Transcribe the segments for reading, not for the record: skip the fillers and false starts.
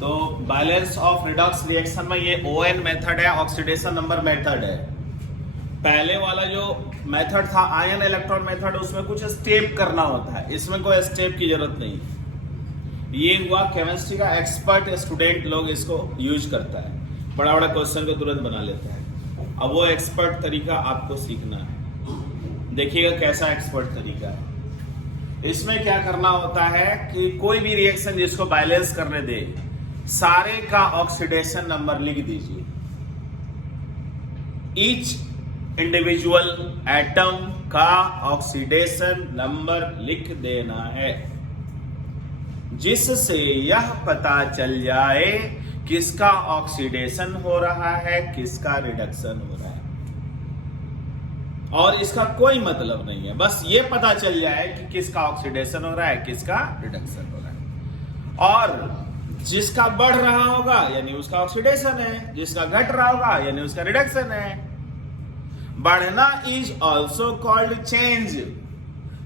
तो balance of redox reaction में ये ON मेथड है, ऑक्सीडेशन नंबर मेथड है। पहले वाला जो मेथड था आयन इलेक्ट्रॉन मेथड, उसमें कुछ स्टेप करना होता है, इसमें कोई स्टेप की जरूरत नहीं। ये हुआ केमिस्ट्री का एक्सपर्ट स्टूडेंट लोग इसको यूज करता है, बड़ा बड़ा क्वेश्चन को तुरंत बना लेता है। अब वो एक्सपर्ट तरीका आपको सीखना है, देखिएगा कैसा एक्सपर्ट तरीका है। इसमें क्या करना होता है कि कोई भी रिएक्शन जिसको बैलेंस करने दे, सारे का ऑक्सीडेशन नंबर लिख दीजिए। ईच इंडिविजुअल एटम का ऑक्सीडेशन नंबर लिख देना है, जिससे यह पता चल जाए किसका ऑक्सीडेशन हो रहा है, किसका रिडक्शन हो रहा है। और इसका कोई मतलब नहीं है, बस ये पता चल जाए कि किसका ऑक्सीडेशन हो रहा है, किसका रिडक्शन हो रहा है। और जिसका बढ़ रहा होगा यानी उसका ऑक्सीडेशन है, जिसका घट रहा होगा यानी उसका रिडक्शन है। बढ़ना इज ऑल्सो कॉल्ड चेंज,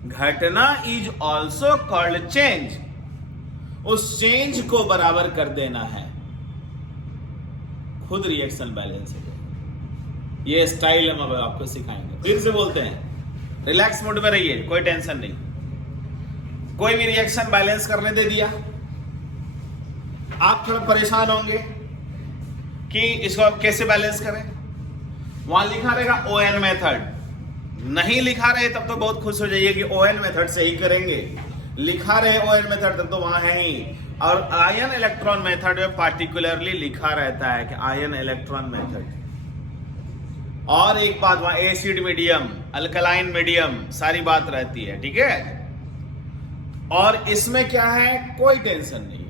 घटना इज ऑल्सो कॉल्ड चेंज। उस चेंज को बराबर कर देना है, खुद रिएक्शन बैलेंस है। ये स्टाइल हम अब आपको सिखाएंगे। फिर से बोलते हैं, रिलैक्स मोड में रहिए, कोई टेंशन नहीं। कोई भी रिएक्शन बैलेंस करने दे दिया, आप थोड़ा परेशान होंगे कि इसको आप कैसे बैलेंस करें। वहां लिखा रहेगा ON मेथड, नहीं लिखा रहे तब तो बहुत खुश हो जाइए कि ON मेथड से ही करेंगे। लिखा रहे ON मेथड तब तो वहां है ही। और आयन इलेक्ट्रॉन मेथड में पार्टिकुलरली लिखा रहता है कि आयन इलेक्ट्रॉन मेथड। और एक बात, वहां एसिड मीडियम, अल्कलाइन मीडियम, सारी बात रहती है, ठीक है। और इसमें क्या है, कोई टेंशन नहीं है।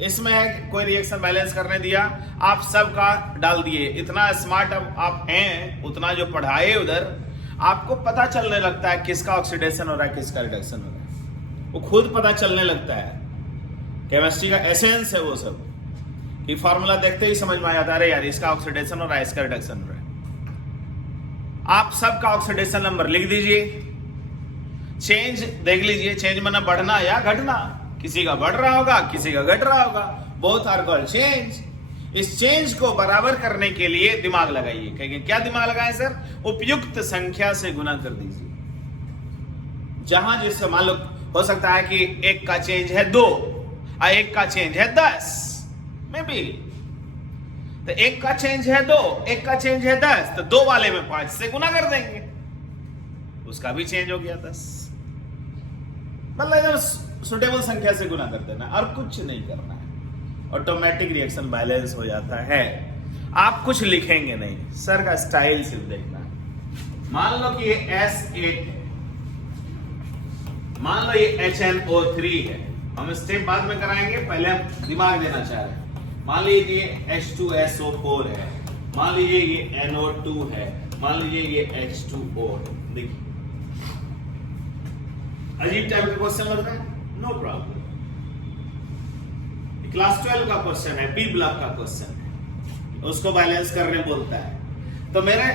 इसमें है कोई रिएक्शन बैलेंस करने दिया, आप सबका डाल दिए। इतना स्मार्ट अब आप हैं, उतना जो पढ़ाए उधर आपको पता चलने लगता है किसका ऑक्सीडेशन हो रहा है, किसका रिडक्शन हो रहा है। वो खुद पता चलने लगता है। केमिस्ट्री का एसेंस है वो सब, कि फॉर्मूला देखते ही समझ में आ जाता है, अरे यार इसका ऑक्सीडेशन हो रहा है, इसका रिडक्शन हो रहा है। आप सबका ऑक्सीडेशन नंबर लिख दीजिए। चेंज देख लीजिए, चेंज माना बढ़ना या घटना। किसी का बढ़ रहा होगा, किसी का घट रहा होगा, बोथ आर कॉल्ड चेंज। इस चेंज को बराबर करने के लिए दिमाग लगाइए। कहेंगे क्या दिमाग लगाएं सर? उपयुक्त संख्या से गुना कर दीजिए। जहां जिससे मान लो हो सकता है कि एक का चेंज है 2 और एक का चेंज है 10 में भी, तो एक का चेंज है 2, एक का चेंज है 10, तो 2 वाले में 5 से गुना कर देंगे, उसका भी चेंज हो गया 10। मतलब एकदम सुटेबल संख्या से गुना कर देना, और कुछ नहीं करना है, ऑटोमेटिक रिएक्शन बैलेंस हो जाता है। आप कुछ लिखेंगे नहीं, सर का स्टाइल सिर्फ देखना है। मान लो कि ये S8, मान लो ये HNO3 है। हम स्टेप बाद में कराएंगे, पहले हम दिमाग देना चाह रहे हैं। मान लीजिए H2SO4 है, मान लीजिए ये NO2 है, मान लीजिए ये H2O है। देखिए अजीब टाइप का क्वेश्चन लग रहा है, नो प्रॉब्लम। क्लास 12 का क्वेश्चन है, P ब्लॉक का क्वेश्चन है, उसको बैलेंस करने बोलता है। तो मेरे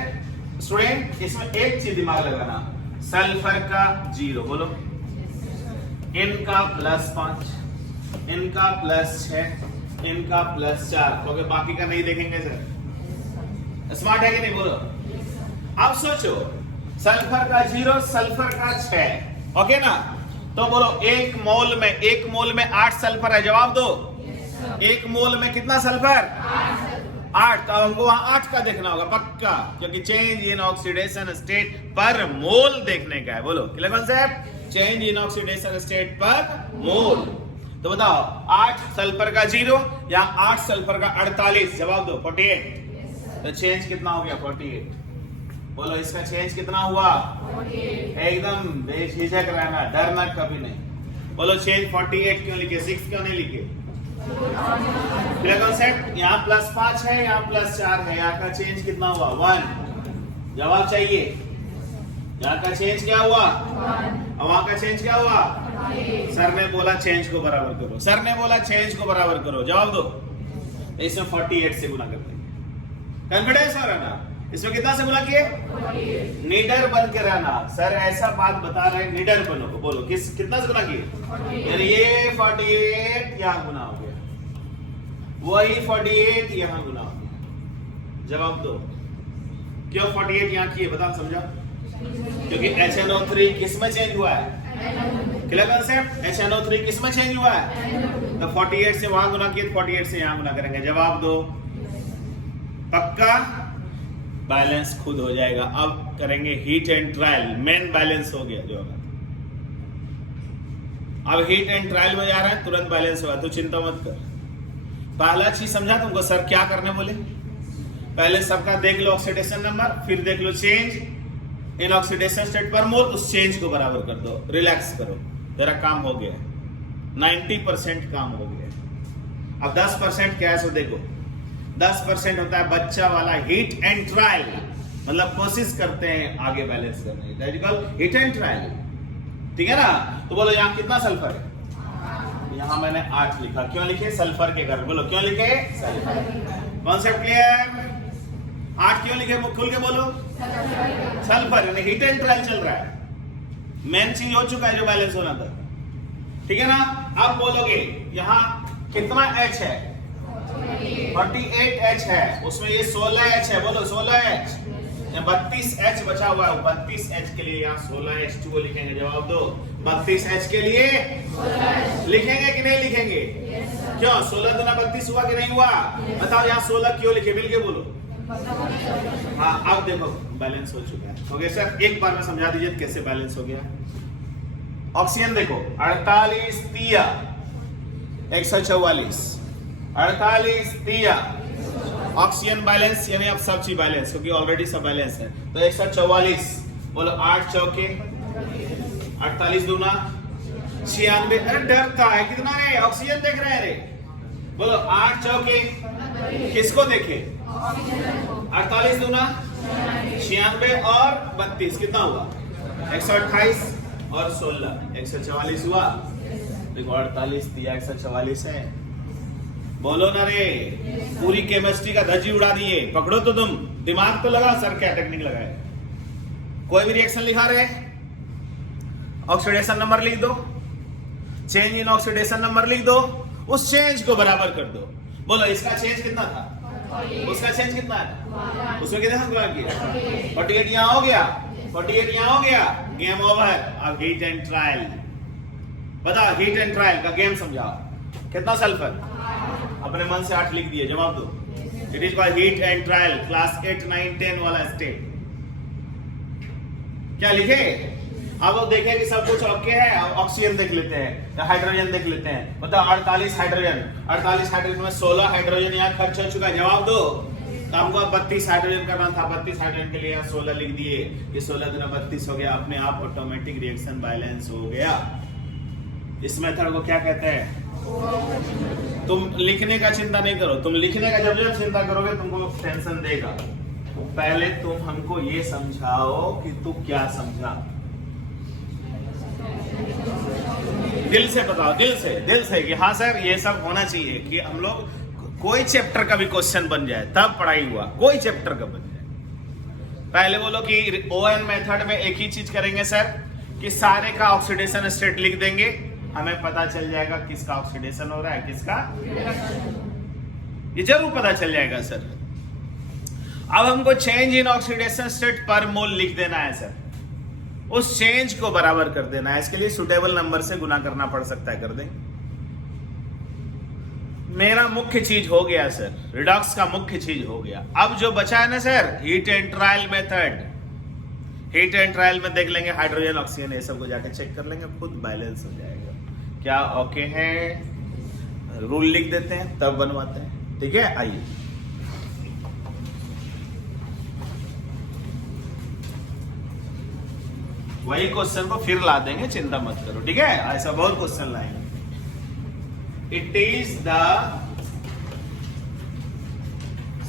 स्टूडेंट इसमें एक चीज दिमाग लगाना, सल्फर का 0 बोलो, इनका +5, इनका +6, इनका +4, क्योंकि बाकी का नहीं देखेंगे सर। स्मार्ट है कि नहीं बोलो? अब सोचो, सल्फर का 0, सल्फर का 6, ओके ना? तो बोलो एक मोल में 8 सल्फर है, जवाब दो। एक मोल में कितना सल्फर? 8। तो हमको वहां 8 का देखना होगा पक्का, क्योंकि चेंज इन ऑक्सीडेशन स्टेट पर मोल देखने का है। बोलो clear concept? Change in oxidation state पर मोल। तो बताओ 8 सल्फर का 0 या 8 सल्फर का 48, जवाब दो। 48। तो चेंज कितना हो गया? 48। बोलो इसका चेंज कितना हुआ? 48। एकदम बेझिझक रहना, डरना कभी नहीं। बोलो चेंज 48 क्यों लिखे, 6 क्यों नहीं लिखे? Clear concept? यहाँ +5 है, यहाँ +4 है, यहाँ का चेंज कितना हुआ? 1। जवाब चाहिए। यहाँ का चेंज क्या हुआ? 1। और वहां का चेंज क्या हुआ? 8। सर ने बोला चेंज को बराबर करो, सर ने बोला चेंज को बराबर करो, जवाब दो। इसमें 48 से गुना कर देंगे। कॉन्फिडेंस हो रहा ना? इसमें कितना से गुना किए? 48। निडर बन के रहना, सर ऐसा बात बता रहे हैं, निडर बनो। बोलो कितना से गुना किए? यानी ये 48 यहाँ गुना हो गया। वही 48 यहां गुना हो गया। जवाब दो, क्यों 48 यहां किए बता समझा? क्योंकि HNO3 किस में चेंज हुआ है? Clear concept? HNO3 किस में चेंज हुआ है? तो 48 से वहां गुना किए, 48 से यहां गुना करेंगे। जवाब दो, पक्का बैलेंस खुद हो जाएगा। अब करेंगे heat and trial, main balance हो गया जो होगा। अब हीट एंड ट्रायल में जा रहा है, तुरंत बैलेंस होगा, तो चिंता मत कर। पहला चीज समझा तुमको सर क्या करने बोले? पहले सबका देख लो ऑक्सीडेशन नंबर, फिर देख लो चेंज इन ऑक्सीडेशन स्टेट पर मोल, उस चेंज को बराबर कर दो, रिलैक्स करो, तेरा काम हो गया। 90% काम हो गया। अब 10% क्या है सो देखो, 10% होता है बच्चा वाला हीट एंड ट्रायल, मतलब कोशिश करते हैं आगे बैलेंस करने की, that is called heat and trial. ठीक है ना? तो बोलो यहाँ कितना सल्फर है? यहाँ मैंने 8 लिखा, क्यों लिखे? सल्फर के कारण। बोलो क्यों लिखे? सल्फर। Concept clear? 8 क्यों लिखे? खुल के बोलो। सल्फर यानी हीट एंड ट्रायल चल रहा है, मेन चीज हो चुका है जो बैलेंस होना था। ठीक है ना? अब बोलोगे यहाँ कितना H है? 48H है, उसमें ये 16H है। बोलो 16H, 32H बचा हुआ है। 32H के लिए यहाँ 16H2O लिखेंगे। जवाब दो, 32H के लिए लिखेंगे कि नहीं लिखेंगे? क्यों? 16 गुना 32 हुआ कि नहीं हुआ? बताओ यहाँ 16 क्यों लिखे? मिल के बोलो। हाँ, अब देखो बैलेंस हो चुका है। ओके सर, एक बार में समझा दीजिए कैसे बैलेंस हो गया। ऑक्सीजन देखो 48 तिया 144, 48 तिया ऑक्सीजन बैलेंस, यानी अब सब चीज बैलेंस, क्योंकि ऑलरेडी सब बैलेंस है। तो 144, बोलो 8 चौके 48 दूना 96। अरे डरता है कितना रे? ऑक्सीजन देख रहे हैं रे। बोलो 8 चौके किसको देखे? 48 दूना 96 और 32 कितना हुआ? 128 और 16 144 हुआ। देखो 48 दिया 144 है। बोलो ना रे, पूरी केमिस्ट्री का धज्जी उड़ा दिए। पकड़ो तो तुम, दिमाग तो लगा। सर क्या टेक्निक लगाए? कोई भी रिएक्शन लिखा रहे, ऑक्सीडेशन नंबर लिख दो, चेंज इन ऑक्सीडेशन नंबर लिख दो, उस चेंज को बराबर कर दो। बोलो इसका चेंज कितना था? उसका चेंज कितना है? उसमें कितने गुना किया? 48 यहाँ हो गया, 48 यहाँ हो गया, गेम ओवर। अब हीट एंड ट्रायल बताओ, हीट एंड ट्रायल का गेम समझाओ। कितना सल्फर? अपने मन से 8 लिख दिए। जवाब दो, it is called heat and trial, class 8 9 10 वाला स्टेट। क्या लिखे? अब वो देखें कि सब कुछ ओके है। ऑक्सीजन देख लेते हैं, हाइड्रोजन देख लेते हैं। बताओ 48 हाइड्रोजन, 48 हाइड्रोजन में 16 हाइड्रोजन यहाँ खर्च हो चुका है। जवाब दो। तो हमको 32 हाइड्रोजन करना था, 32 हाइड्रोजन के लिए यहाँ 16 लिख दिए। ये 16 गुना 32 हो गया, अपने आप ऑटोमेटिक रिएक्शन बैलेंस हो गया। इस मेथड को क्या कहते हैं? तुम लिखने का चिंता नहीं करो, तुम लिखने का जब चिंता करोगे तुमको टेंशन देगा। पहले तुम हमको ये समझाओ कि तू क्या समझा। दिल से बताओ, दिल से कि हाँ सर ये सब होना चाहिए, कि हम लोग कोई चैप्टर का भी क्वेश्चन बन जाए तब पढ़ाई हुआ, कोई चैप्टर का बन जाए। पहले बोलो कि ON मेथड में एक ही चीज करेंगे सर, कि सारे का ऑक्सीडेशन स्टेट लिख देंगे, हमें पता चल जाएगा किसका ऑक्सीडेशन हो रहा है किसका, ये जरूर पता चल जाएगा सर। अब हमको चेंज इन ऑक्सीडेशन स्टेट पर मोल लिख देना है सर, उस चेंज को बराबर कर देना है। इसके लिए सुटेबल नंबर से गुना करना पड़ सकता है, कर दें। मेरा मुख्य चीज हो गया सर, रिडॉक्स का मुख्य चीज हो गया। अब जो बचा है ना sir, heat and trial method. Heat and trial में देख लेंगे हाइड्रोजन ऑक्सीजन ये सब को जाके चेक कर लेंगे, खुद बैलेंस हो जाएगा। क्या ओके है? रूल लिख देते हैं तब बनवाते हैं। ठीक है, आइए वही क्वेश्चन को फिर ला देंगे, चिंता मत करो। ठीक है, ऐसा बहुत क्वेश्चन लाएंगे। It is the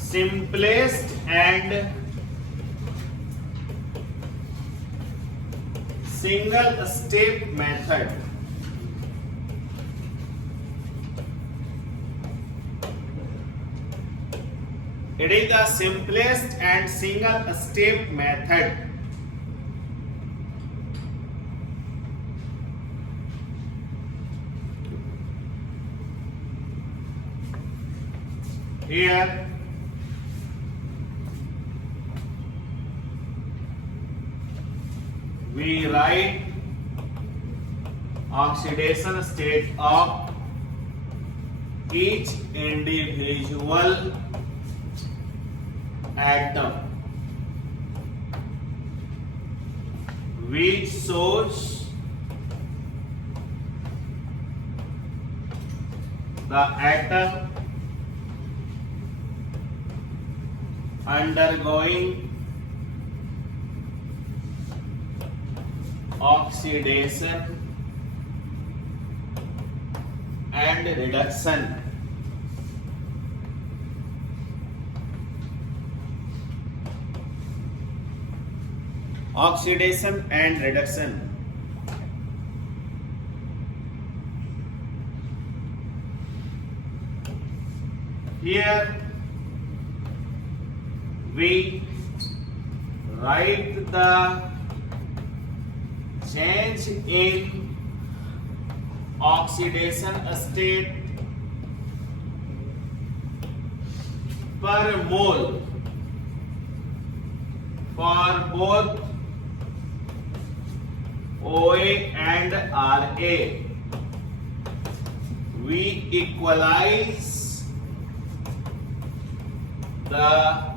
simplest and single step method It is the simplest and single step method here we write oxidation state of each individual atom, which shows the atom undergoing oxidation and reduction. Oxidation and reduction. Here we write the change in oxidation state per mole for both OA and RA. We equalize the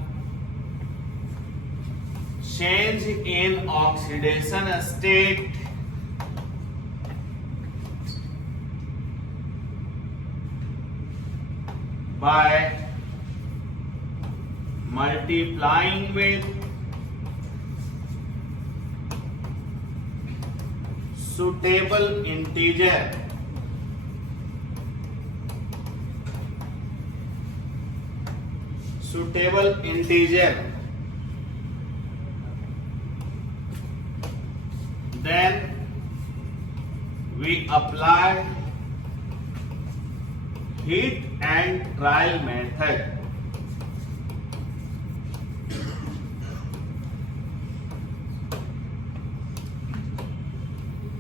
change in oxidation state by multiplying with suitable integer then we apply heat and trial method.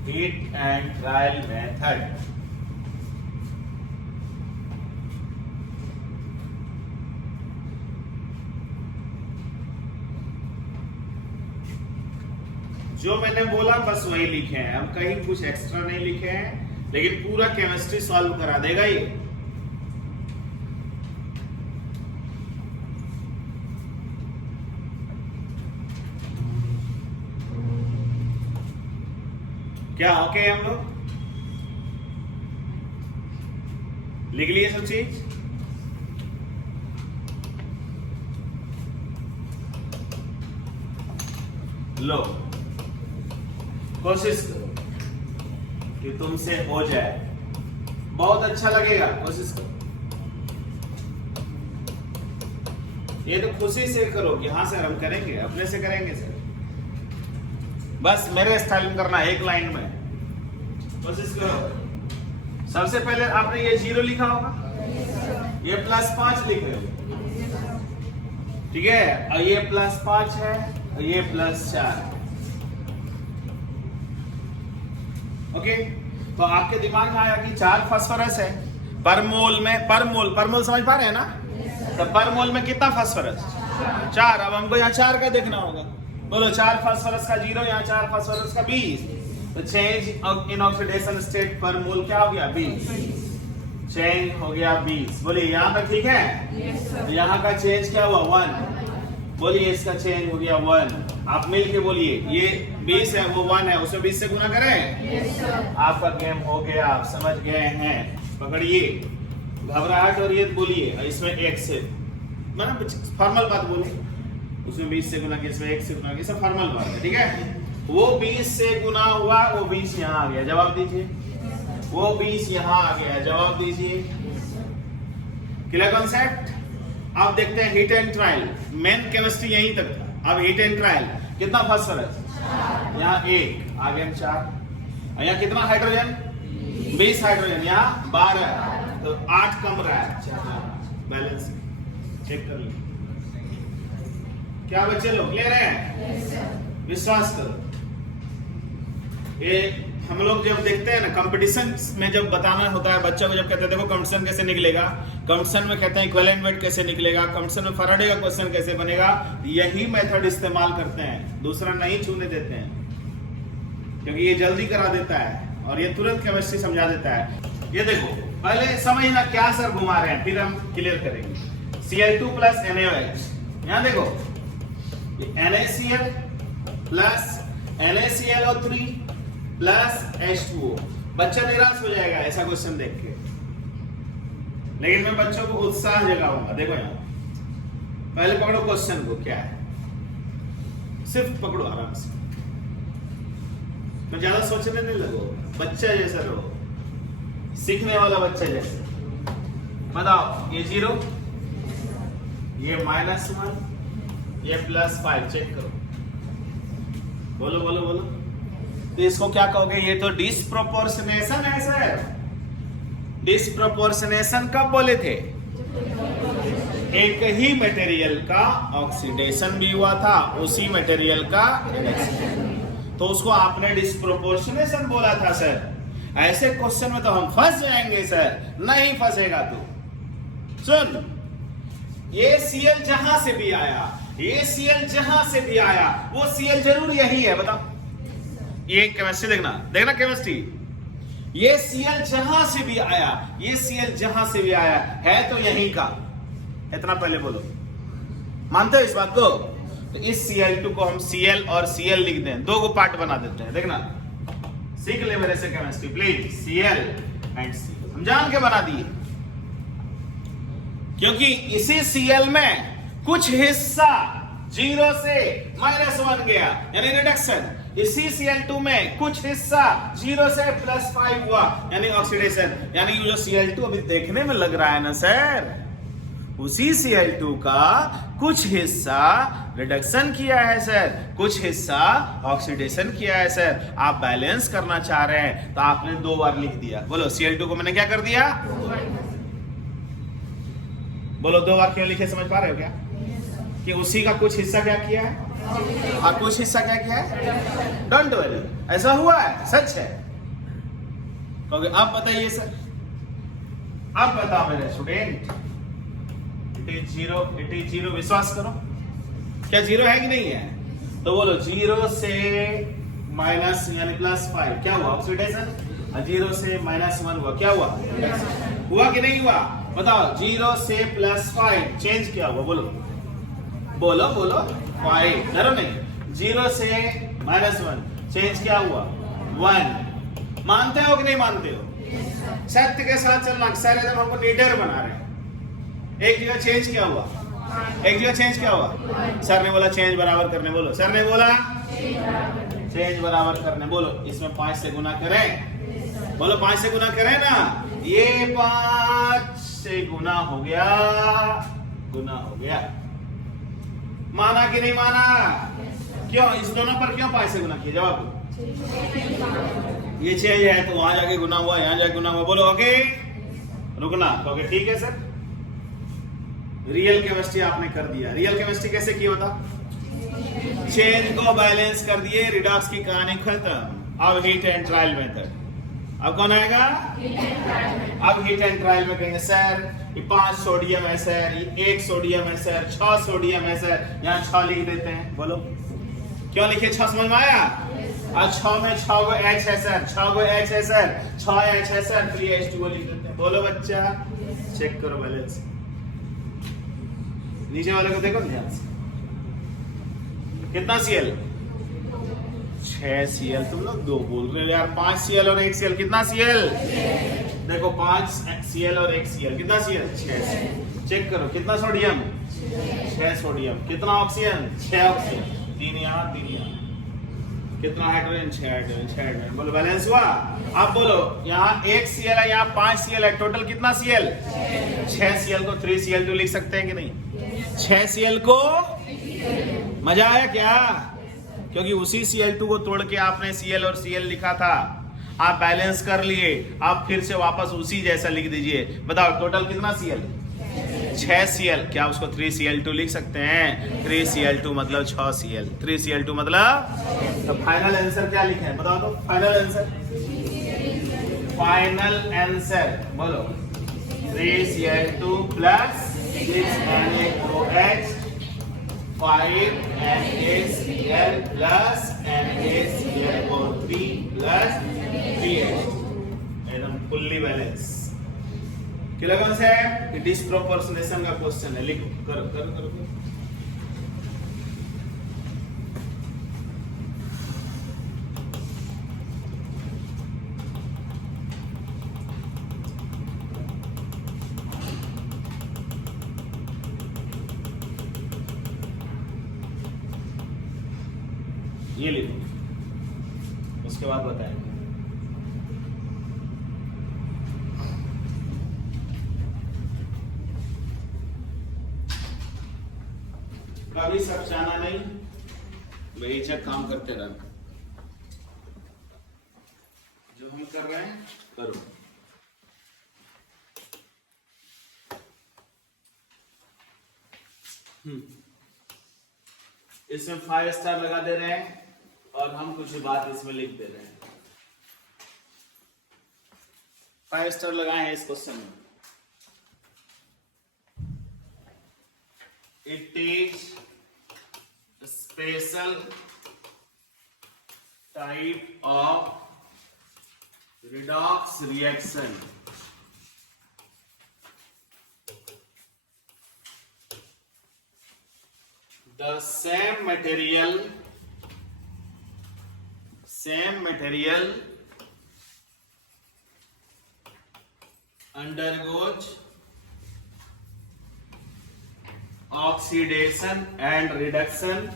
Heat and trial method. जो मैंने बोला बस वही लिखे हैं, हम कहीं कुछ एक्स्ट्रा नहीं लिखे हैं, लेकिन पूरा केमिस्ट्री सॉल्व करा देगा ये। क्या ओके हम लोग लिख लिए सब चीज? लो कोशिश करो कि तुमसे हो जाए, बहुत अच्छा लगेगा। कोशिश करो, ये तो खुशी से करो कि हाँ सर हम करेंगे, अपने से करेंगे सर, बस मेरे स्टाइल में करना, एक लाइन में। कोशिश करो। सबसे पहले आपने ये 0 लिखा होगा, ये +5 लिखे हो, ठीक है, और ये +5 है और ये +4। ओके, तो आपके दिमाग में आया कि 4 फास्फोरस है पर मोल में, पर मोल समझ पा रहे हैं ना? तो पर मोल में कितना फास्फोरस? 4। अब हमको यहाँ 4 का देखना होगा। बोलो 4 फास्फोरस का 0, यहाँ 4 फास्फोरस का 20। तो चेंज इन ऑक्सीडेशन स्टेट पर मोल क्या हो गया? 20। चेंज हो गया 20। बोलिए यहाँ तक ठीक है? तो यहाँ का चेंज क्या हुआ? 1। बोलिए इसका चेंज हो गया 1। आप मिल के बोलिए, ये 20 है वो 1 है, उसे 20 से गुना करें। आपका गेम हो गया, आप समझ गए हैं। पकड़िए, घबराहट और ये बोलिए, इसमें 1 से मतलब फॉर्मल बात बोलिए, उसमें 20 से गुना किया, इसमें 1 से गुना किया, सब फॉर्मल बात है, ठीक है। वो 20 से गुना हुआ, वो 20 यहाँ आ गया, जवाब दीजिए। वो 20 यहाँ आ गया, जवाब दीजिए। Clear concept? अब देखते हैं heat and trial. Main chemistry यहीं तक था, अब हीट एंड ट्रायल। कितना फास्फोरस? यहाँ 1, आगे हम 4। यहाँ कितना हाइड्रोजन? 20 हाइड्रोजन, यहाँ 12, तो 8 कम रहा है। बैलेंस चेक कर लीजिए। क्या बच्चे लोग क्लियर है? विश्वास करो। ये हम लोग जब देखते हैं ना कंपटीशन में, जब बताना होता है बच्चों को, जब कहते हैं देखो कंपटीशन कैसे निकलेगा, कंपटीशन में कहते हैं इक्विवेलेंट वेट कैसे निकलेगा, कंपटीशन में फैराडे का क्वेश्चन कैसे बनेगा, यही मेथड इस्तेमाल करते हैं, दूसरा नहीं छूने देते हैं, क्योंकि ये जल्दी करा देता है और ये तुरंत केमिस्ट्री समझा देता है। ये देखो पहले समझना क्या सर घुमा रहे हैं, फिर हम क्लियर करेंगे। Cl2 प्लस NaOH, यहाँ देखो NaCl plus NaClO3 plus H2O। बच्चा निराश हो जाएगा ऐसा क्वेश्चन देख के, लेकिन मैं बच्चों को उत्साह जगाऊंगा। देखो यहाँ पहले पकड़ो क्वेश्चन को, क्या है, सिर्फ पकड़ो आराम से, मैं ज्यादा सोचने नहीं लगो, बच्चा जैसा रहो, सीखने वाला बच्चा जैसा। बताओ ये 0, ये -1, ये +5, चेक करो, बोलो बोलो बोलो। तो इसको क्या कहोगे, ये तो डिस्प्रोपोर्शनेशन है सर। डिस्प्रोपोर्शनेशन कब बोले थे, एक ही मटेरियल का ऑक्सीडेशन भी हुआ था, उसी मटेरियल का रिडक्शन, तो उसको आपने डिस्प्रोपोर्शनेशन बोला था सर। ऐसे क्वेश्चन में तो हम फंस जाएंगे सर, नहीं फंसेगा तू। सुन, ये Cl जहां से भी आया, ये Cl जहां से भी आया, वो Cl जरूर यही है, बताओ। ये केमिस्ट्री देखना, देखना केमिस्ट्री, ये Cl जहां से भी आया, ये Cl जहां से भी आया है तो यही का। इतना पहले बोलो, मानते हो इस बात को? तो इस Cl2 को हम Cl और Cl लिख दें, दो को पार्ट बना देते हैं। देखना, सीख ले मेरे से chemistry please. Cl and Cl हम जान के बना दिए, क्योंकि इसी Cl में कुछ हिस्सा 0 से -1 गया, यानी रिडक्शन। इसी Cl2 में कुछ हिस्सा 0 से +5 हुआ, यानी ऑक्सीडेशन। यानी ये जो Cl2 अभी देखने में लग रहा है ना सर, उसी Cl2 का कुछ हिस्सा रिडक्शन किया है सर, कुछ हिस्सा ऑक्सीडेशन किया है सर। आप बैलेंस करना चाह रहे हैं तो आपने 2 बार लिख दिया। बोलो Cl2 को मैंने क्या कर दिया, बोलो 2 बार क्यों लिखे, समझ पा रहे हो क्या? कि उसी का कुछ हिस्सा क्या किया है और कुछ हिस्सा क्या किया है। डोंट वरी, ऐसा हुआ है, सच है। क्योंकि अब बताइए सर, अब बताओ मेरे स्टूडेंट, इट इज 0, विश्वास करो, क्या 0 है कि नहीं है? तो बोलो 0 से माइनस यानी +5 क्या हुआ, ऑक्सीडेशन। 0 से -1 हुआ, क्या हुआ, हुआ कि नहीं हुआ? बताओ 0 से +5 चेंज क्या हुआ, बोलो बोलो बोलो, 5, डरो नहीं। 0 से -1 चेंज क्या हुआ, 1। मानते हो कि नहीं मानते हो? सत्य के साथ चलना, अक्सर एकदम हमको लीडर बना रहे हैं। एक जगह चेंज क्या हुआ, एक जगह चेंज क्या हुआ? सर ने बोला चेंज बराबर करने, बोलो सर ने बोला चेंज बराबर करने, बोलो इसमें 5 से गुना करें, बोलो 5 से गुना करें ना, ये 5 से गुना हो गया, गुना हो गया। माना कि नहीं माना? क्यों, इस दोनों पर क्यों 5 से गुना किया? जवाब, ये चेंज है तो वहां जाके गुना हुआ, यहां जाके गुना हुआ, बोलो ओके, रुकना, ओके ठीक है सर। रियल केमिस्ट्री आपने कर दिया। रियल केमिस्ट्री कैसे किया होता? चेंज को बैलेंस कर दिए, रिडॉक्स की कहानी खत्म। अब हीट एंड ट्रायल मेथड, अब कौन आएगा? अब हीट एंड ट्रायल में कहेंगे सर ये 5 सोडियम है सर, ये 1 सोडियम है सर, 6 सोडियम है सर, यहाँ 6 लिख देते हैं। बोलो क्यों लिखे, 6 समझ में आया? और 6 में 6 गो H है सर, 6 गो H है सर, 6 H है सर, 3 H2O लिख देते हैं। बोलो बच्चा, चेक करो बैलेंस, नीचे वाले को देखो ध्यान से, कितना Cl? 6 Cl। तुम लोग 2 बोल रहे हो यार, 5 Cl और 1 Cl, कितना Cl? देखो 5 Cl और 1 Cl, कितना Cl? 6। चेक करो कितना सोडियम? 6 सोडियम। कितना ऑक्सीजन? 6 ऑक्सीजन। 3 यहाँ 3 यहाँ। कितना हाइड्रोजन? 6 hydrogen 6 hydrogen. बोलो बैलेंस हुआ? अब बोलो यहाँ 1 Cl है, यहाँ 5 Cl है, टोटल कितना Cl? 6 Cl को 3 Cl2 लिख सकते हैं कि नहीं? 6 Cl को, मजा आया क्या? क्योंकि उसी Cl2 को तोड़ के आपने Cl और Cl लिखा था, आप बैलेंस कर लिए, आप फिर से वापस उसी जैसा लिख दीजिए। बताओ टोटल कितना Cl? 6Cl, क्या उसको 3Cl2 लिख सकते हैं? 3Cl2 मतलब 6Cl, 3Cl2 मतलब, तो फाइनल आंसर क्या लिखे हैं बताओ तो? फाइनल आंसर, फाइनल आंसर बोलो 3Cl2 plus 6NaOH 5NaCl plus NaClO3 plus 3H, एकदम फुल्ली बैलेंस। किलो कौन सा है? डिस्प्रोपोर्शनेशन का क्वेश्चन है, लिखो, करो करो करो, करो। ये लिखो, उसके बाद बताएंगे। कभी सचाना नहीं, बेहिचक काम करते रहना, जो हम कर रहे हैं करो। इसमें 5 स्टार लगा दे रहे हैं और हम कुछ बात इसमें लिख दे रहे हैं। 5 स्टार लगाए हैं इस क्वेश्चन में। It is a special type of redox reaction. The same material undergoes oxidation and reduction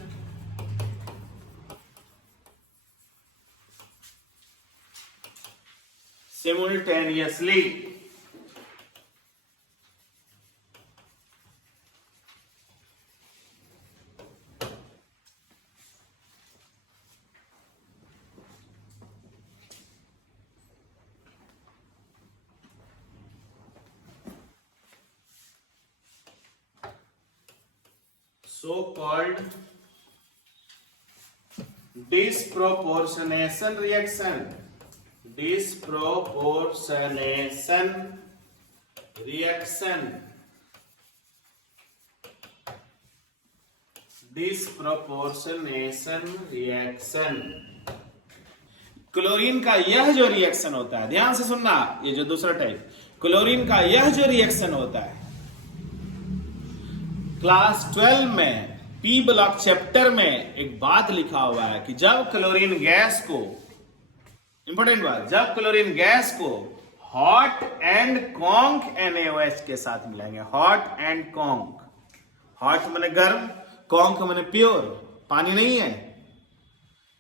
simultaneously. So-called disproportionation reaction. Disproportionation reaction. Disproportionation reaction. Chlorine का यह जो रिएक्शन होता है, ध्यान से सुनना, ये जो दूसरा टाइप, क्लोरीन का यह जो रिएक्शन होता है, क्लास 12 में पी ब्लॉक चैप्टर में एक बात लिखा हुआ है कि जब क्लोरीन गैस को, इंपॉर्टेंट बात, जब क्लोरीन गैस को हॉट एंड कॉन्क NaOH के साथ मिलाएंगे, हॉट एंड कॉन्क, हॉट माने गर्म, कॉन्क माने प्योर, पानी नहीं है,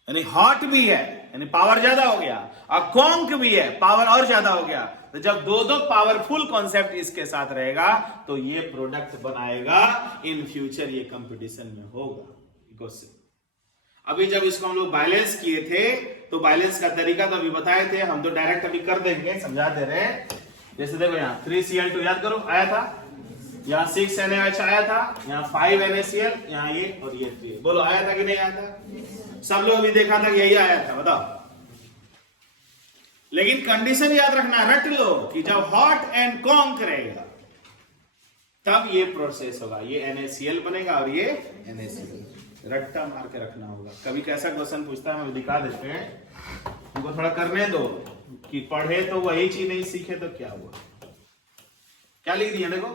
यानी हॉट भी है यानी पावर ज्यादा हो गया, और कॉन्क भी है, पावर और ज्यादा हो गया। तो जब दो पावरफुल कॉन्सेप्ट इसके साथ रहेगा तो ये प्रोडक्ट बनाएगा, इन फ्यूचर ये कंपटीशन में होगा। अभी जब इसको हम लोग बैलेंस किए थे तो बैलेंस का तरीका तो अभी बताए थे, हम तो डायरेक्ट अभी कर देंगे, समझा दे रहे हैं। जैसे देखो यहाँ 3Cl2 याद करो आया था, यहाँ 6NaOH आया था, यहाँ 5NaCl, यहाँ ये और ये 3, बोलो आया था कि नहीं आया था? सब लोग अभी देखा था कि यही आया था, बताओ। लेकिन कंडीशन याद रखना, रट लो कि जब हॉट एंड कॉन्क रहेगा तब ये प्रोसेस होगा, ये NaCl बनेगा और ये NaCl। रट्टा मार के रखना होगा। कभी कैसा क्वेश्चन पूछता है, हम दिखा देते हैं, उनको थोड़ा करने दो कि पढ़े तो वही चीज नहीं सीखे तो क्या हुआ। क्या लिख दिया देखो,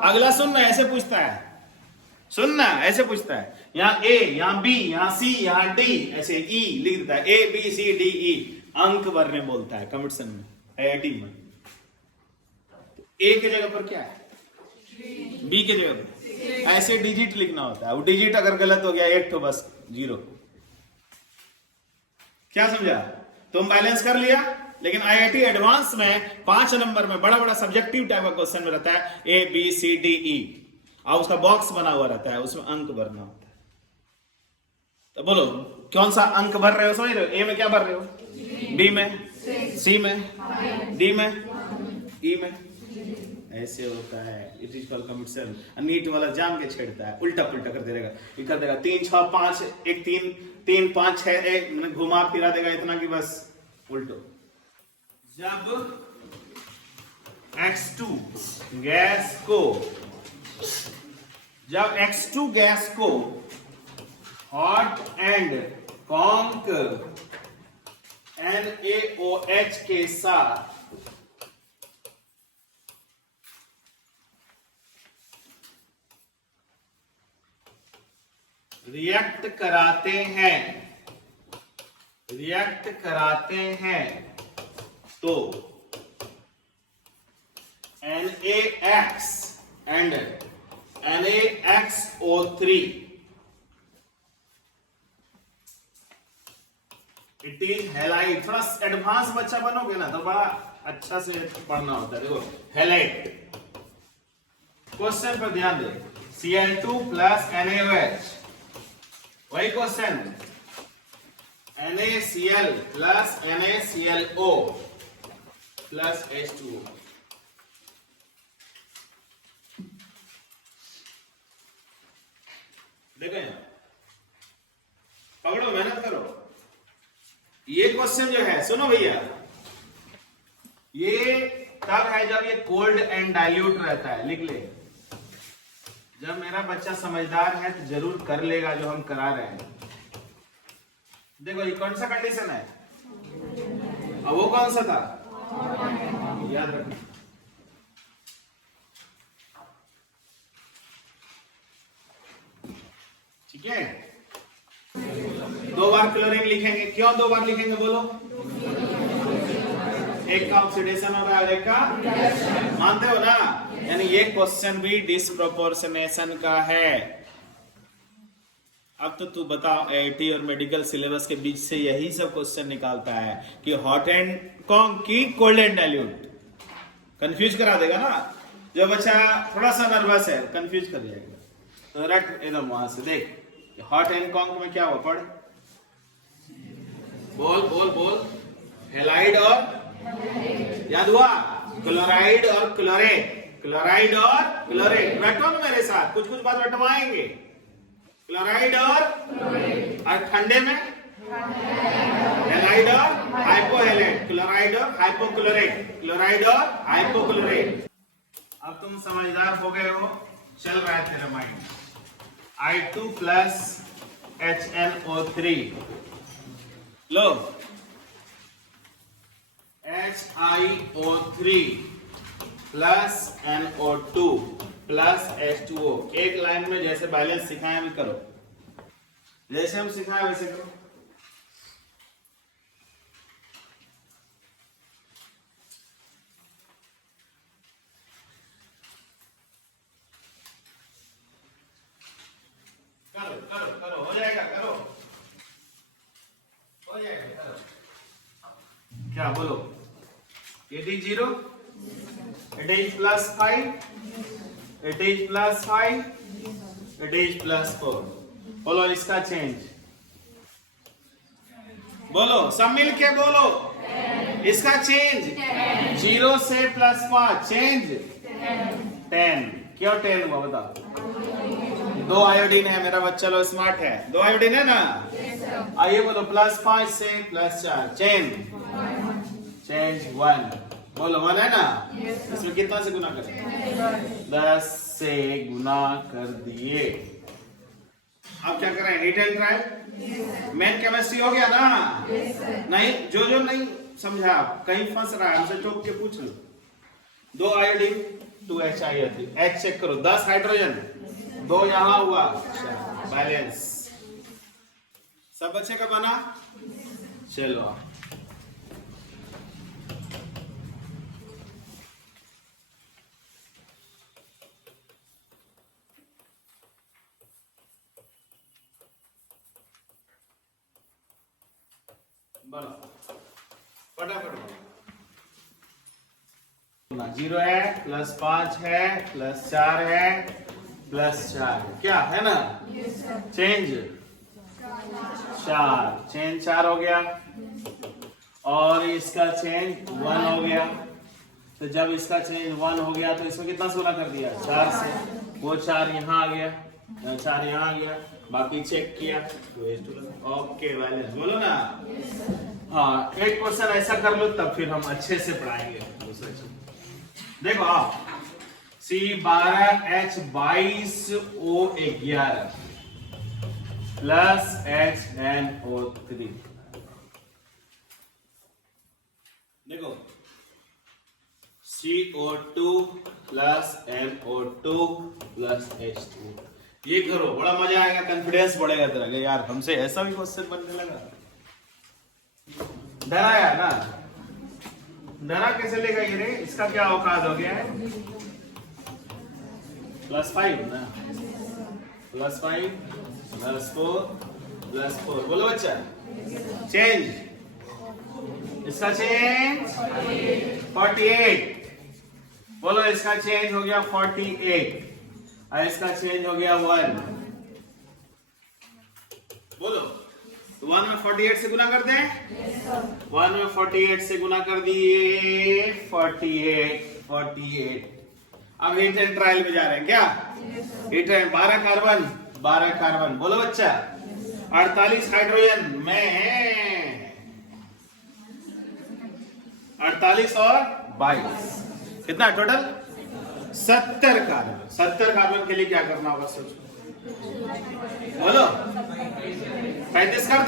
अगला सुनना, ऐसे पूछता है, सुनना ऐसे पूछता है, यहाँ A, यहाँ B, यहाँ C, यहाँ D, ऐसे E लिख देता है, A B C D E, अंक भरने बोलता है कंपटीशन में, IIT में। तो A के जगह पर क्या है, B के जगह पर ऐसे डिजिट लिखना होता है, वो डिजिट अगर गलत हो गया एक तो बस 0। क्या समझा? तुम बैलेंस कर लिया, लेकिन IIT एडवांस में 5 नंबर में बड़ा बड़ा सब्जेक्टिव टाइप का क्वेश्चन में रहता है A B C D E, और उसका बॉक्स बना हुआ रहता है, उसमें अंक भरना होता है। तो बोलो कौन सा अंक भर रहे हो, समझ रहे हो? A में क्या भर रहे हो, B में, C में, D में, E में, ऐसे होता है, it is called commutation. NEET वाला जान के छेड़ता है, उल्टा पुल्टा कर देगा, ये कर देगा 3 6 5 1 3 3 5 6 1 घुमा फिरा देगा इतना कि बस उल्टो। जब X2 गैस को हॉट एंड कॉन्क NaOH के साथ रिएक्ट कराते हैं तो NaX and NaXO3 it is halide. थोड़ा एडवांस बच्चा बनोगे ना तो बड़ा अच्छा से पढ़ना होता है। देखो हैलाइड, क्वेश्चन पर ध्यान दे, Cl2 प्लस NaOH, वही question, NaCl plus NaClO plus H2O। देखो यहाँ पकड़ो, मेहनत करो। ये क्वेश्चन जो है सुनो भैया, ये तब है जब ये कोल्ड एंड डाइल्यूट रहता है, लिख ले। जब मेरा बच्चा समझदार है तो जरूर कर लेगा जो हम करा रहे हैं। देखो ये कौन सा कंडीशन है, अब वो कौन सा था, याद रखना। ठीक है, 2 बार क्लोरीन लिखेंगे। क्यों 2 बार लिखेंगे बोलो? एक का ऑक्सीडेशन हो रहा है, एक का मानते हो ना? यानी ये क्वेश्चन भी डिसप्रोपोर्शनेशन का है। अब तो तू बता, आईआईटी और मेडिकल सिलेबस के बीच से यही सब क्वेश्चन निकालता है कि हॉट एंड कॉन्क की कोल्ड एंड डाइल्यूट। कंफ्यूज करा देगा ना, जो बच्चा थोड़ा सा नर्वस है कंफ्यूज कर जाएगा। तो रट एकदम वहां से देख, हॉट एंड कॉन्क में क्या हुआ, पढ़, बोल बोल बोल। हैलाइड और याद हुआ, क्लोराइड और क्लोरेट, क्लोराइड और क्लोरेट। रटो ना मेरे साथ, कुछ कुछ बात रटवाएंगे। क्लोराइड और ठंडे में हैलाइड और हाइपोहैलाइड, क्लोराइड और हाइपोक्लोरेट, क्लोराइड और हाइपोक्लोरेट। अब तुम समझदार हो गए हो, चल रहा है तेरा माइंड। I2 प्लस HNO3 लो, HiO3 plus NO2 plus H2O। एक लाइन में जैसे बैलेंस सिखाए हम करो, जैसे हम सिखाए वैसे करो। करो करो करो, हो जाएगा, करो, हो जाएगा, करो। क्या बोलो, it is 0, it is plus 5, it is plus 5, it is plus 4। बोलो इसका चेंज, बोलो सब मिल के बोलो, इसका चेंज 0 से प्लस 5, चेंज 10। क्यों 10 हुआ बताओ? 2 आयोडीन है, मेरा बच्चा लो स्मार्ट है, 2 आयोडीन है ना। आइए बोलो प्लस 5 से प्लस 4, चेंज 1। बोलो 1 है ना। इसमें कितना से गुना करें? 10 से गुना कर दिए। अब क्या करें, heat and trial. Main chemistry हो गया ना? नहीं, जो नहीं समझा कहीं फंस रहा है हमसे टोक के पूछ लो। 2 आयोडीन 2 HiO3, H चेक करो, 10 हाइड्रोजन, 2 यहां हुआ, बैलेंस। सब बच्चे का बना, चलो बनो फटाफट। 0 है, प्लस 5 है, प्लस 4 है, प्लस 4 है, क्या है ना? चेंज 4, चेंज 4 हो गया, और इसका चेंज 1 हो गया। तो जब इसका चेंज 1 हो गया तो इसमें कितना से गुना कर दिया 4 से, वो 4 यहाँ आ गया, 4 यहाँ आ गया, बाकी चेक किया तो ओके बैलेंस। बोलो ना हाँ, एक क्वेश्चन ऐसा कर लो तब फिर हम अच्छे से पढ़ाएंगे दूसरा चीज। देखो आप C12H22O11 प्लस HNO3। देखो CO2 plus NO2 plus H2, ये करो, बड़ा मजा आएगा, कॉन्फिडेंस बढ़ेगा तेरा कि यार हमसे ऐसा भी क्वेश्चन बनने लगा। डराया ना, डरा कैसे लेगा ये रे, इसका क्या औकात हो गया है +5 ना, +5 +4 +4। बोलो बच्चा चेंज, इसका चेंज 48। बोलो इसका चेंज हो गया 48 और इसका चेंज हो गया 1। बोलो 1 में 48 से गुना कर दें, 1 में 48 से गुना कर दिए 48। अब हीट एंड ट्रायल में जा रहे हैं क्या, हीट एंड 12 कार्बन। बोलो बच्चा 48 हाइड्रोजन में 48 और 22 कितना टोटल 70 कार्बन। 70 कार्बन के लिए क्या करना होगा सोचो, बोलो 35 कर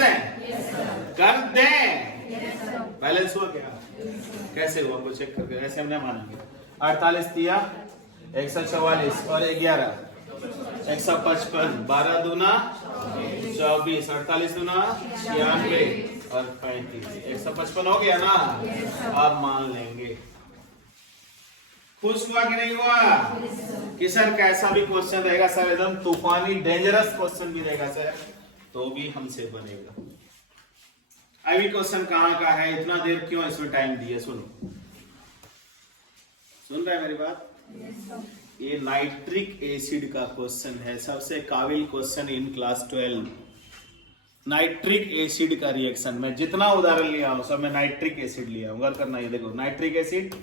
दें। बैलेंस हुआ क्या, कैसे हुआ को चेक करके, ऐसे हमने मानेंगे 48 दिया 144 और 11 155, 12 दूना 24, 48 दूना 96 और 35, 155 हो गया ना। अब मान लेंगे। खुश हुआ कि नहीं हुआ कि सर कैसा भी क्वेश्चन रहेगा सर, एकदम तूफानी डेंजरस क्वेश्चन भी रहेगा सर तो भी हमसे बनेगा। अभी क्वेश्चन कहाँ का है, इतना देर क्यों इसमें टाइम दिए, सुनो, सुन रहे हैं मेरी बात। ये नाइट्रिक एसिड का क्वेश्चन है, सबसे काबिल question in class 12। Nitric acid का रिएक्शन, मैं जितना उदाहरण लिया हूं सब मैं नाइट्रिक एसिड लिया हूं, गौर करना। ये देखो नाइट्रिक एसिड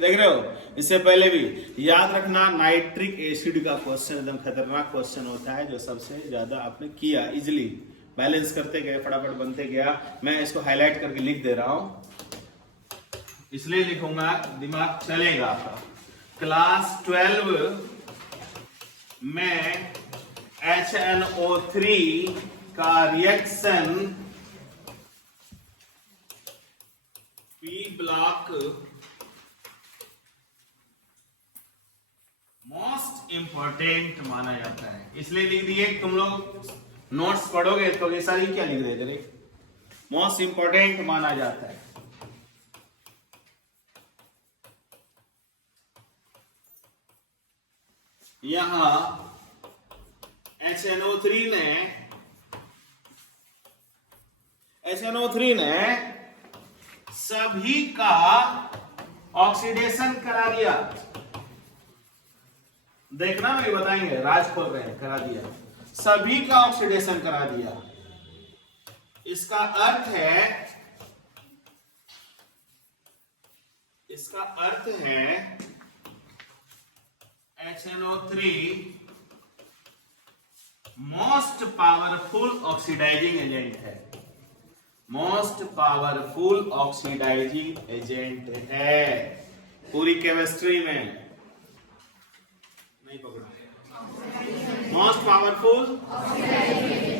देख रहे हो। इससे पहले भी याद रखना नाइट्रिक एसिड का क्वेश्चन एकदम खतरनाक क्वेश्चन होता है, जो सबसे ज्यादा आपने किया, इजिली बैलेंस करते गए, फटाफट बनते गया। मैं इसको हाईलाइट करके लिख दे रहा हूं, इसलिए लिखूंगा दिमाग चलेगा आपका। क्लास 12 में HNO3 का reaction P block most important माना जाता है, इसलिए लिख दिए। तुम लोग नोट्स पढ़ोगे तो ये सारी क्या लिख रहे थे, मोस्ट इंपॉर्टेंट माना जाता है। यहां HNO3 ने सभी का ऑक्सीडेशन करा दिया। देखना नहीं बताएंगे, राज खोल रहे हैं, करा दिया, सभी का ऑक्सीडेशन करा दिया। इसका अर्थ है HNO3 most powerful oxidising agent है, मोस्ट पावरफुल ऑक्सीडाइजिंग एजेंट है पूरी केमिस्ट्री में। नहीं पकड़ा, मोस्ट पावरफुल।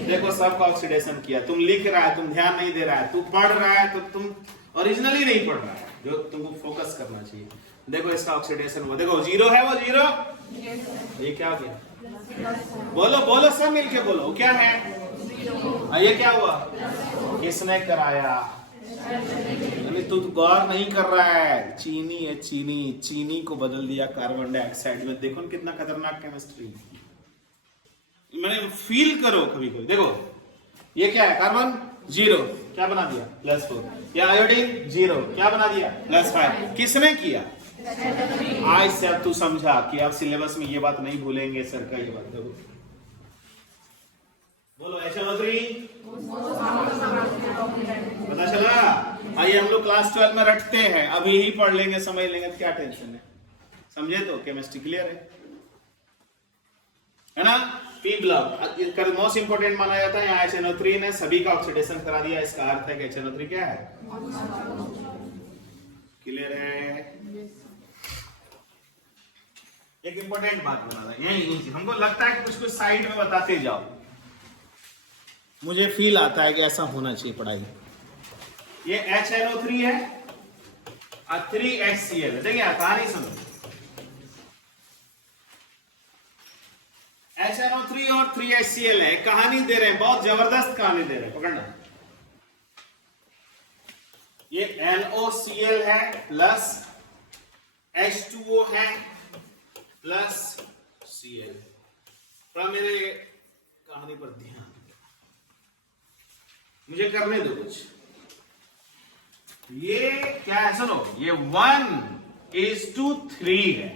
देखो सबका ऑक्सीडेशन किया, तुम लिख रहा है, तुम ध्यान नहीं दे रहा है, तू पढ़ रहा है तो तुम ओरिजिनली नहीं पढ़ रहा है, जो तुमको फोकस करना चाहिए। देखो इसका ऑक्सीडेशन हुआ, देखो 0 है, वो 0, ये क्या हो गया, बोलो सब मिलके बोलो क्या है, ये क्या हुआ, किसने कराया, अभी तू गौर नहीं कर रहा है। चीनी है, चीनी को बदल दिया कार्बन डाइऑक्साइड में। देखो कितना खतरनाक केमिस्ट्री, मैंने फील करो कभी कभी। देखो ये क्या है, कार्बन 0 क्या बना दिया +4, या आयोडीन 0 क्या बना दिया +5। किसने किया, आज से अब तू समझा कि आप सिलेबस में ये बात नहीं भूलेंगे सर का, ये बात देखो। बोलो HNO3 पता चला। आइए हम लोग क्लास 12 में रटते हैं, अभी ही पढ़ लेंगे, समझ लेंगे, क्या टेंशन है। समझे तो केमिस्ट्री क्लियर है ना। पी ब्लॉक मोस्ट इंपोर्टेंट माना जाता है। यहाँ HNO3 ने सभी का ऑक्सीडेशन करा दिया, इसका अर्थ है कि HNO3 क्या है, क्लियर है। एक इंपॉर्टेंट बात बता रहा है, यही हमको लगता है कि कुछ कुछ साइड में बताते जाओ, मुझे फील आता है कि ऐसा होना चाहिए पढ़ाई। ये HNO3 है और 3HCl है। देखिए कहानी सुनो, HNO3 और 3HCl है, कहानी दे रहे हैं, बहुत जबरदस्त कहानी दे रहे हैं, पकड़ना। ये NOCl है प्लस H2O है प्लस Cl। थोड़ा मेरे कहानी पर ध्यान, मुझे करने दो कुछ। ये क्या है सुनो, ये 1:3 है।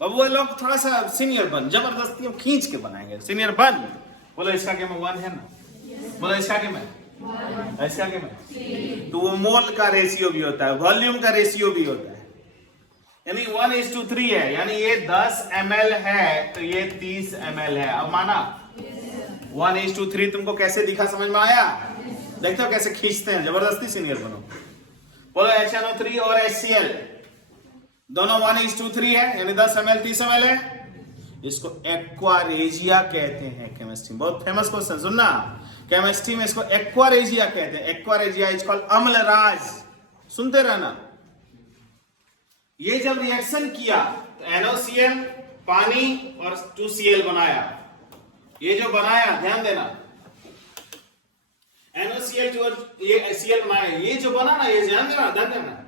बाबू ये लोग थोड़ा सा सीनियर बन, जबरदस्ती हम खींच के बनाएंगे, सीनियर बन। बोलो इसका क्या में 1 है ना, बोलो इसका क्या में, इसका क्या में। तो वो मोल का रेशियो भी होता है, वॉल्यूम का रेशियो भी होता है, यानी 1:3 है, यानी ये 10 ml है तो ये 30 ml है। अब माना 1:3 तुमको कैसे दिखा, समझ में आया? देखते हो कैसे खींचते हैं, जबरदस्ती सीनियर बनो। बोलो HNO3 और HCl दोनों 1:3 है, यानी 10 ml 30 ml है। इसको एक्वारेजिया कहते हैं केमिस्ट्री में, बहुत फेमस क्वेश्चन सुनना, केमिस्ट्री में इसको एक्वारेजिया कहते हैं। एक्वारेजिया इज कॉल्ड अम्लराज, सुनते रहना। ये जब रिएक्शन किया तो NaCl पानी और 2Cl बनाया, ये जो बनाया ध्यान देना, NaCl जो ये Cl बनाया, ये जो बना ना, ये ध्यान देना,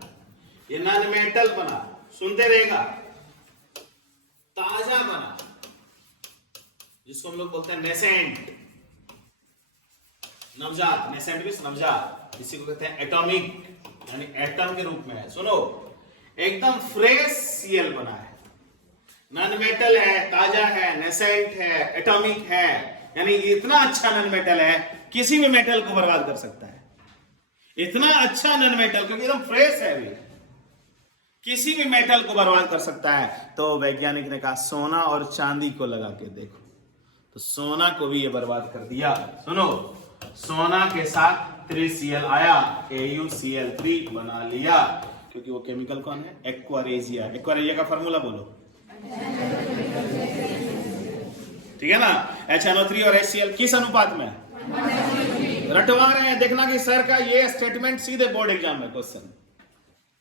ये नॉन मेटल बना, सुनते रहेगा, ताजा बना, जिसको हम लोग बोलते हैं नेसेंट, नवजात, नेसेंट भी नवजात, इसी को कहते हैं एटॉमिक, यानी एटम के रूप में है। सुनो, एकदम फ्रेश Cl बना है, नॉन मेटल है, ताजा है, नेसेंट है, एटॉमिक है, यानी इतना अच्छा नॉन मेटल है किसी भी मेटल को बर्बाद कर सकता है। इतना अच्छा नॉन मेटल क्योंकि एकदम फ्रेश है, भी किसी भी मेटल को बर्बाद कर सकता है। तो वैज्ञानिक ने कहा सोना और चांदी को लगा के देखो, तो सोना को भी ये बर्बाद कर दिया। सुनो, सोना के साथ 3Cl आया, AuCl3 बना लिया, क्योंकि वो केमिकल कौन है, एक्वारेजिया। एक्वारेजिया का फार्मूला बोलो, ठीक है ना। HNO3 और HCl किस अनुपात में, रटवा रहे हैं, देखना कि सर का ये स्टेटमेंट सीधे बोर्ड एग्जाम में क्वेश्चन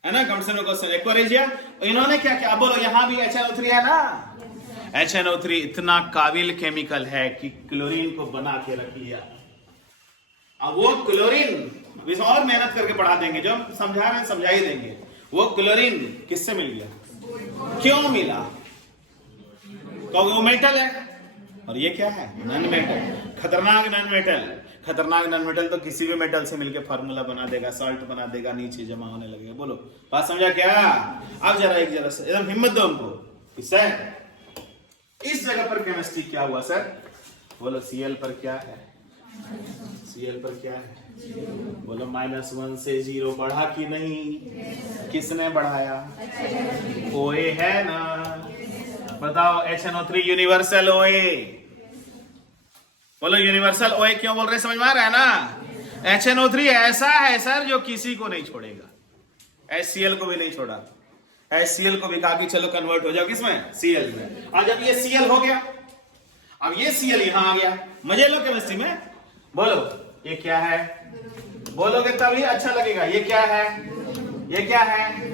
है ना, कंपटीशन में क्वेश्चन। एक्वारेजिया, इन्होंने क्या किया, बोलो यहां भी HNO3 है ना। HNO3 इतना काबिल केमिकल है कि क्लोरीन को बना के रख लिया। अब वो क्लोरीन और मेहनत करके पढ़ा देंगे, जो हम समझा रहे हैं समझा ही देंगे। वो क्लोरीन किससे मिल गया, क्यों मिला, क्योंकि वो मेटल है और ये क्या है, नॉन मेटल, खतरनाक नॉन मेटल। खतरनाक नॉन मेटल तो किसी भी मेटल से मिलकर फार्मूला बना देगा, सॉल्ट बना देगा, नीचे जमा होने लगेगा। बोलो बात समझा क्या? अब जरा एकदम हिम्मत दो हमको। सर इस जगह पर केमिस्ट्री क्या हुआ सर? बोलो Cl पर क्या है, Cl पर क्या है? बोलो -1 से 0 बढ़ा कि नहीं? किसने बढ़ाया? OA है ना, बताओ। HNO3 यूनिवर्सल OA, बोलो यूनिवर्सल OA क्यों बोल रहे, समझ में आ रहा है ना। HNO3 ऐसा है सर जो किसी को नहीं छोड़ेगा, HCl को भी नहीं छोड़ा। HCl को भी कहा कि चलो कन्वर्ट हो जाओ किसमें, Cl में। आज अब ये Cl हो गया, अब ये Cl यहां आ गया, मजे लो केमिस्ट्री में। बोलो ये क्या है, बोलोगे तभी अच्छा लगेगा। ये क्या है, ये क्या है,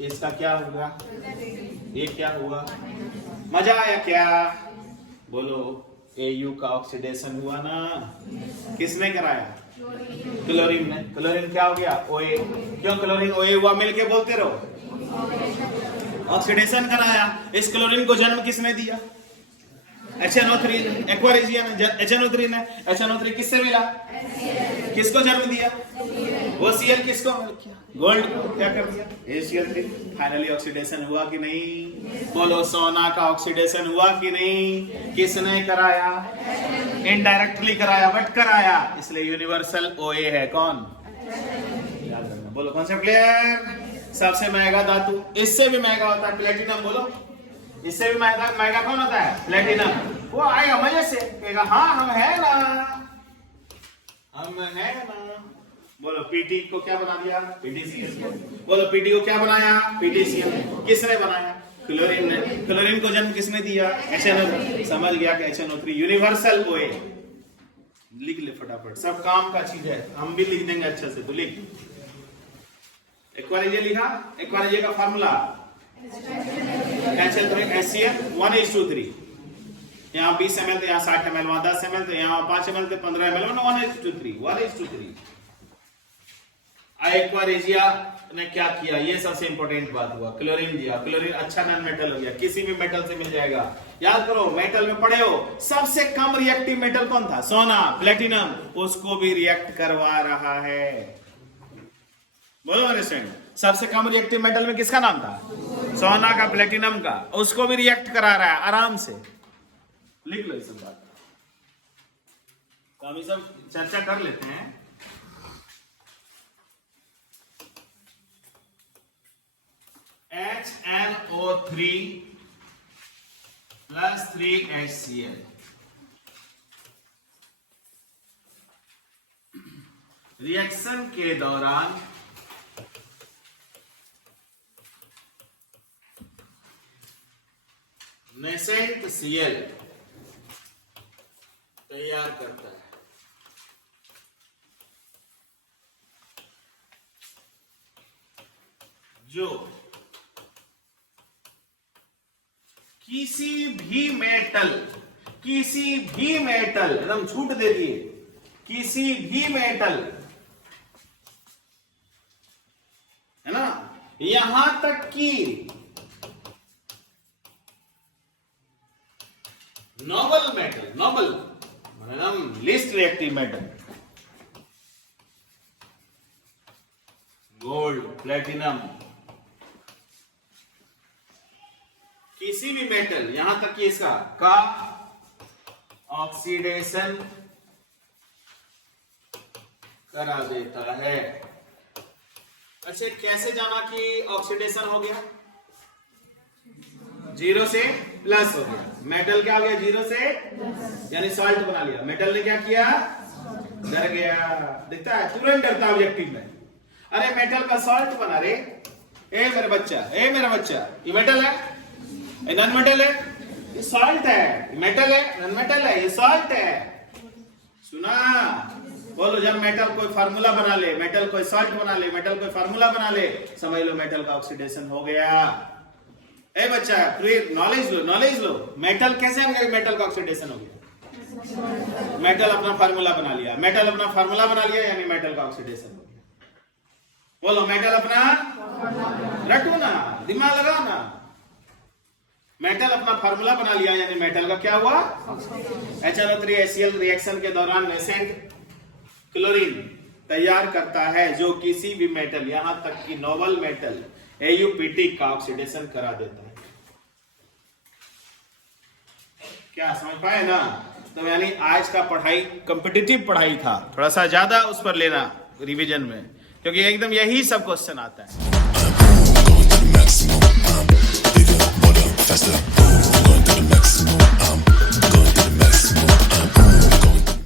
इसका क्या होगा, ये क्या हुआ, मजा आया क्या? बोलो Au का ऑक्सीडेशन हुआ ना, किसने कराया? क्लोरीन ने। क्लोरीन क्या हो गया, OA। क्यों क्लोरीन OA हुआ, मिलके बोलते रहो, ऑक्सीडेशन कराया। इस क्लोरीन को जन्म किसने दिया? HNO3, एक्वारेजिया ने, HNO3 ने। HNO3 किससे मिला, किसको जन्म दिया? वो Cl किसको किया, गोल्ड को क्या कर दिया, HCl3। फाइनली ऑक्सीडेशन हुआ कि नहीं? बोलो सोना का ऑक्सीडेशन हुआ कि नहीं? किसने कराया? इनडायरेक्टली कराया, बट कराया, इसलिए यूनिवर्सल OA है। कौन? याद रखना। बोलो कॉन्सेप्ट क्लियर? सबसे महंगा धातु, इससे भी महंगा होता है प्लेटिनम। बोलो इससे भी महंगा कौन होता है? प्लेटिनम। वो आएगा मजे से, कहेगा हाँ हम है ना, हम है ना। बोलो पीटी को क्या बना दिया? पीटीसीएल। बोलो पीटी को क्या बनाया? पीटीसीएल। किसने बनाया? क्लोरीन ने। क्लोरीन को जन्म किसने दिया? HNO। समझ गया कि HNO3 यूनिवर्सल ओए। लिख ले फटाफट, सब काम का चीज है, हम भी लिख देंगे अच्छे से। तो लिख, एक बार ये लिखा, एक बार ये का फार्मूला HCl 1:3। यहाँ 20 ml, यहाँ 60 ml, वहां 10 ml, तो यहाँ 5 ml, 15 ml, 1:3। एक्वारेजिया ने क्या किया? ये सबसे इंपॉर्टेंट बात हुआ, क्लोरीन दिया। क्लोरीन अच्छा नॉन मेटल हो गया, किसी भी मेटल से मिल जाएगा। याद करो, मेटल में पढ़े हो, सबसे कम रिएक्टिव मेटल कौन था? सोना, प्लेटिनम। उसको भी रिएक्ट करवा रहा है। बोलो अंडरस्टैंड? सबसे कम रिएक्टिव मेटल में किसका नाम था? सोना का, प्लेटिनम का। उसको भी रिएक्ट करा रहा है आराम से। लिख लो ये सब बात। तो हम ये सब चर्चा कर लेते हैं। HNO3 plus 3HCl रिएक्शन के दौरान नेसेंट Cl तैयार करता है। जो किसी भी मेटल एकदम छूट दे दिए, किसी भी मेटल, है ना, यहां तक कि नोबल मेटल, नोबल मतलब least reactive metal, gold, platinum, किसी भी मेटल, यहां तक कि इसका का ऑक्सीडेशन करा देता है। अच्छा, कैसे जाना कि ऑक्सीडेशन हो गया? 0 से प्लस हो गया। मेटल क्या हो गया? 0 से यानी सॉल्ट बना लिया। मेटल ने क्या किया? डर गया। दिखता है, तुरंत डरता है ऑब्जेक्टिव में। अरे मेटल का सॉल्ट बना रे। ए मेरा बच्चा, ये मेटल है, ये नॉन मेटल है, ये सॉल्ट है। मेटल है, नॉन मेटल है, ये सॉल्ट है। सुना? बोलो, जब मेटल कोई फार्मूला बना ले, मेटल कोई सॉल्ट बना ले, मेटल कोई फार्मूला बना ले, समझ लो मेटल का ऑक्सीडेशन हो गया। ए बच्चा, नॉलेज लो। मेटल कैसे हम कहें मेटल का ऑक्सीडेशन हो गया? मेटल अपना फार्मूला बना लिया, यानी मेटल का ऑक्सीडेशन हो गया। बोलो, मेटल अपना, रटो ना, दिमाग लगाओ ना। मेटल अपना फार्मूला बना लिया, यानी मेटल का क्या हुआ? HNO3HCl रिएक्शन के दौरान नेसेंट क्लोरीन तैयार करता है, जो किसी भी मेटल, यहां तक कि नोबल मेटल AuPT का ऑक्सीडेशन करा देता है। क्या समझ पाए ना? तो यानी आज का पढ़ाई कॉम्पिटिटिव पढ़ाई था, थोड़ा सा ज्यादा उस पर लेना रिवीजन में, क्योंकि एकदम यही सब क्वेश्चन आता है।